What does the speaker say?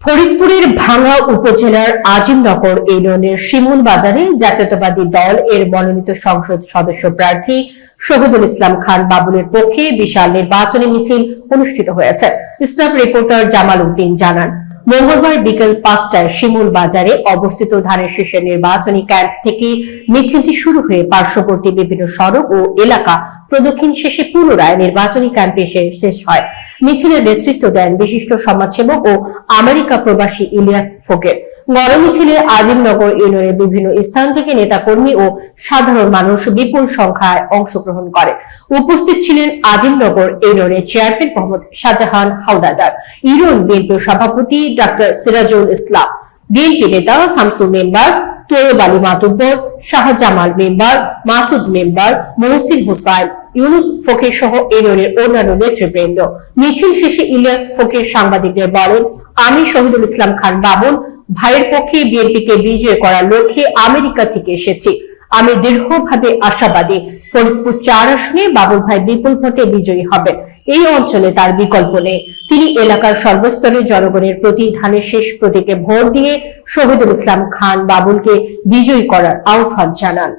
ফরিদপুরের ভাঙ্গা উপজেলার আজিমনগর ইউনিয়নের শিমুল বাজারে জাতীয়তাবাদী দল এর মনোনীত সংসদ সদস্য প্রার্থী শহীদুল ইসলাম খান বাবুলের পক্ষে বিশাল নির্বাচনী মিছিল অনুষ্ঠিত হয়েছে। স্টাফ রিপোর্টার জামাল উদ্দিন জানান, মঙ্গলবার বিকেল ৫টায় শিমুল বাজারে অবস্থিত ধানের শীষের নির্বাচনী ক্যাম্প থেকে মিছিলটি শুরু হয়ে পার্শ্ববর্তী বিভিন্ন সড়ক ও এলাকা প্রদক্ষিণ শেষে পুনরায় নির্বাচনী ক্যাম্পে এসে শেষ হয়। মিছিলের নেতৃত্ব দেন বিশিষ্ট সমাজসেবক ও আমেরিকা প্রবাসী ইলিয়াস ফকির। গণমিছিলে আজিমনগর ইউনিয়নের বিভিন্ন স্থান থেকে নেতাকর্মী ও সাধারণ মানুষ বিপুল সংখ্যায় অংশগ্রহণ করে। উপস্থিত ছিলেন আজিমনগর ইউনিয়নের চেয়ারম্যান মোহাম্মদ শাহজাহান হাওলাদার, ইউনিয়ন বিএনপির সভাপতি ডাক্তার সিরাজুল ইসলাম, বিএনপি নেতা Shamsul member, Taiyab Ali Matubbar, Shahjamal member, Masud member, Mohsin Hossain, Yunus Fakir সহ ইউনিয়নের অন্যান্য নেতৃবৃন্দ। মিছিল শেষে ইলিয়াস ফকির সাংবাদিকদের বলেন, আমি শহীদুল ইসলাম খান বাবুল ভাইয়ের পক্ষে বিএনপিকে বিজয় করার লক্ষ্যে আমেরিকা থেকে এসেছি। আমি দৃঢ়ভাবে আশাবাদী ফরিদপুর ৪ আসনে বাবুল ভাই বিপুল ভোটে বিজয়ী হবেন। এই অঞ্চলে তার বিকল্প নেই। তিনি এলাকার সর্বস্তরের জনগণের প্রতি ধানের শেষ প্রতীকে ভোট দিয়ে শহীদুল ইসলাম খান বাবুলকে বিজয়ী করার আহ্বান জানান।